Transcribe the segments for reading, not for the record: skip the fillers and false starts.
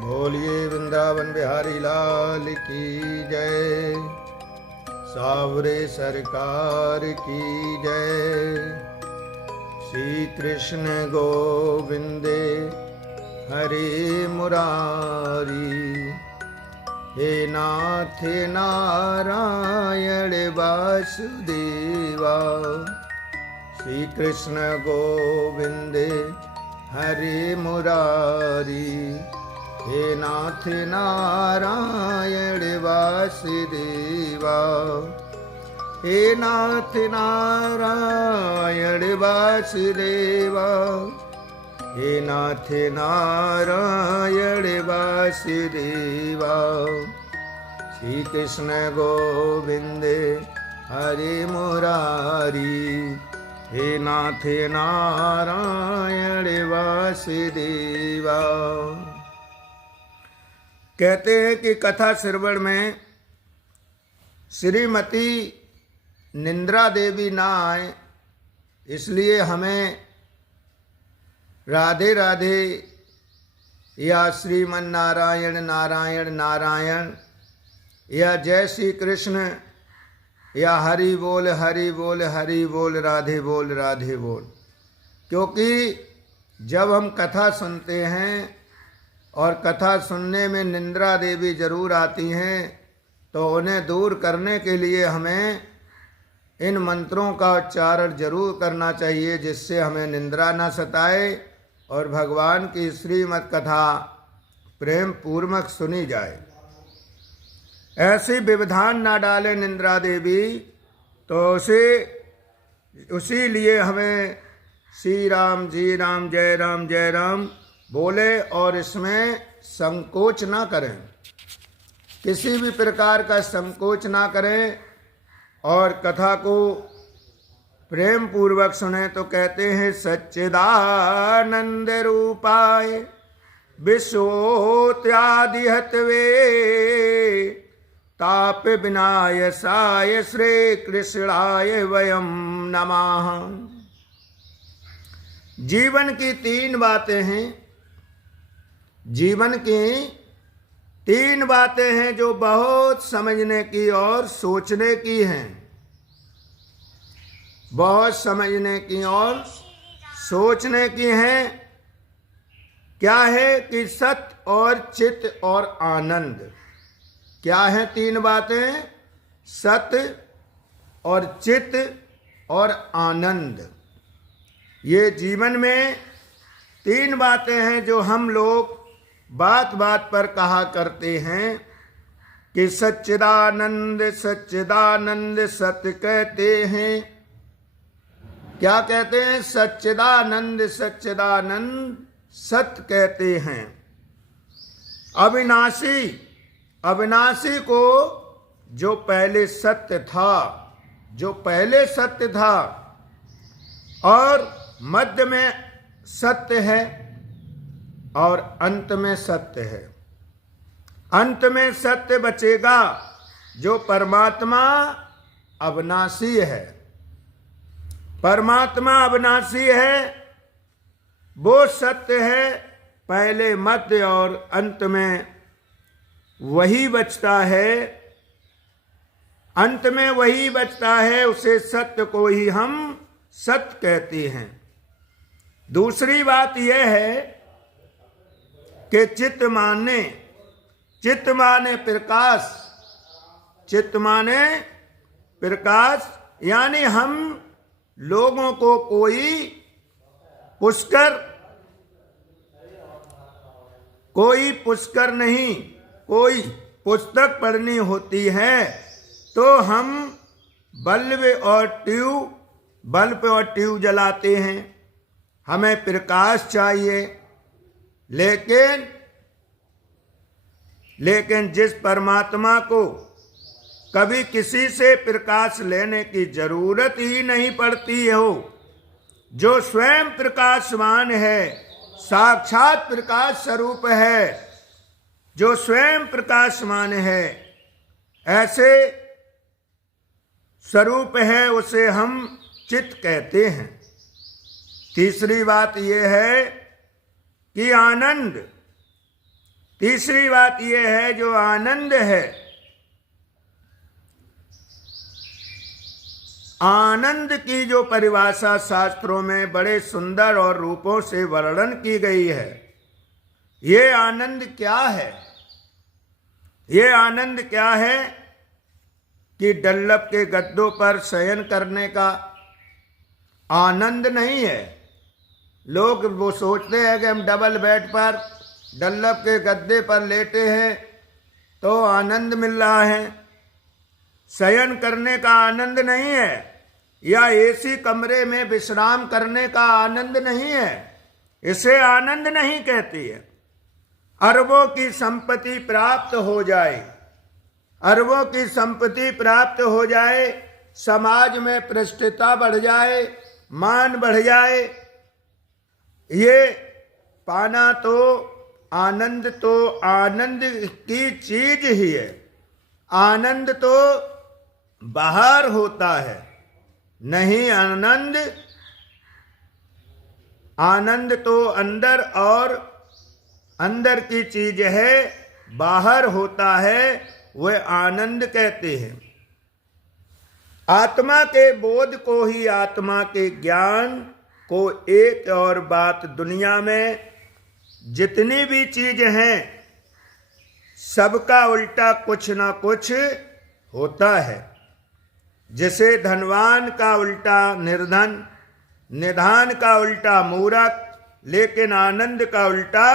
बोलिए वृंदावन बिहारी लाल की जय। सावरे सरकार की जय। श्री कृष्ण गोविंदे हरे मुरारी। हे नाथ नारायण वासुदेवा। श्री कृष्ण गोविंदे हरे मुरारी। हे नाथ नारायण वासुदेवा। हे नाथ नारायण वासुदेवा। हे नाथ नारायण वासुदेवा। श्री कृष्ण गोविंदे हरे मुरारी। हे नाथ नारायण वासुदेवा। कहते हैं कि कथा श्रवण में श्रीमती निंद्रा देवी ना आए, इसलिए हमें राधे राधे या श्रीमन नारायण नारायण नारायण या जय श्री कृष्ण या हरि बोल हरि बोल हरि बोल राधे बोल राधे बोल। क्योंकि जब हम कथा सुनते हैं और कथा सुनने में निंद्रा देवी जरूर आती हैं, तो उन्हें दूर करने के लिए हमें इन मंत्रों का उच्चारण जरूर करना चाहिए, जिससे हमें निंद्रा न सताए और भगवान की श्रीमद् कथा प्रेम पूर्वक सुनी जाए। ऐसी विविधान ना डाले निंद्रा देवी, तो उसी लिए हमें श्री राम जी राम जय राम बोले और इसमें संकोच ना करें, किसी भी प्रकार का संकोच ना करें और कथा को प्रेम पूर्वक सुने। तो कहते हैं सच्चिदानंद रूपाय विश्वोत्यादि हतवे ताप विनायसाय श्री कृष्णाय वयम नमः। जीवन की तीन बातें हैं, जीवन की तीन बातें हैं जो बहुत समझने की और सोचने की हैं, बहुत समझने की और सोचने की हैं। क्या है कि सत्य और चित्त और आनंद। क्या है तीन बातें? सत्य और चित्त और आनंद। ये जीवन में तीन बातें हैं जो हम लोग बात बात पर कहा करते हैं कि सच्चिदानंद सच्चिदानंद सत्य कहते हैं। क्या कहते हैं? सच्चिदानंद सच्चिदानंद सत्य कहते हैं। अविनाशी, अविनाशी को जो पहले सत्य था, जो पहले सत्य था और मध्य में सत्य है और अंत में सत्य है। अंत में सत्य बचेगा जो परमात्मा अविनाशी है। परमात्मा अविनाशी है, वो सत्य है। पहले मध्य और अंत में वही बचता है, अंत में वही बचता है, उसे सत्य को ही हम सत्य कहते हैं। दूसरी बात यह है कि चित्त माने प्रकाश, चित्त माने प्रकाश, यानी हम लोगों को कोई पुष्कर नहीं, कोई पुस्तक पढ़नी होती है तो हम बल्ब और ट्यूब जलाते हैं, हमें प्रकाश चाहिए। लेकिन जिस परमात्मा को कभी किसी से प्रकाश लेने की जरूरत ही नहीं पड़ती हो, जो स्वयं प्रकाशवान है, साक्षात प्रकाश स्वरूप है, जो स्वयं प्रकाशमान है, ऐसे स्वरूप है, उसे हम चित्त कहते हैं। तीसरी बात यह है कि आनंद, तीसरी बात यह है, जो आनंद है, आनंद की जो परिभाषा शास्त्रों में बड़े सुंदर और रूपों से वर्णन की गई है। ये आनंद क्या है? ये आनंद क्या है कि डल्लभ के गद्दों पर शयन करने का आनंद नहीं है। लोग वो सोचते हैं कि हम डबल बेड पर डल्लभ के गद्दे पर लेटे हैं तो आनंद मिल रहा है। शयन करने का आनंद नहीं है, या एसी कमरे में विश्राम करने का आनंद नहीं है। इसे आनंद नहीं कहती है। अरबों की संपत्ति प्राप्त हो जाए, अरबों की संपत्ति प्राप्त हो जाए, समाज में प्रतिष्ठा बढ़ जाए, मान बढ़ जाए, ये पाना तो आनंद की चीज ही है। आनंद तो बाहर होता है, नहीं आनंद तो अंदर, और अंदर की चीज है, बाहर होता है, वह आनंद कहते हैं। आत्मा के बोध को ही, आत्मा के ज्ञान को, एक और बात, दुनिया में जितनी भी चीज हैं सबका उल्टा कुछ ना कुछ होता है। जैसे धनवान का उल्टा निर्धन, निधान का उल्टा मूर्ख, लेकिन आनंद का उल्टा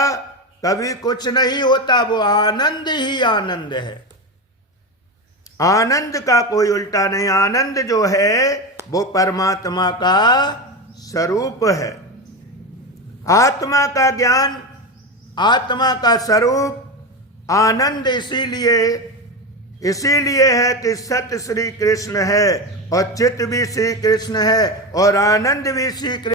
कभी कुछ नहीं होता। वो आनंद ही आनंद है। आनंद का कोई उल्टा नहीं। आनंद जो है वो परमात्मा का स्वरूप है। आत्मा का ज्ञान, आत्मा का स्वरूप आनंद इसीलिए है कि सत्य श्री कृष्ण है, और चित्त भी श्री कृष्ण है, और आनंद भी श्री कृष्ण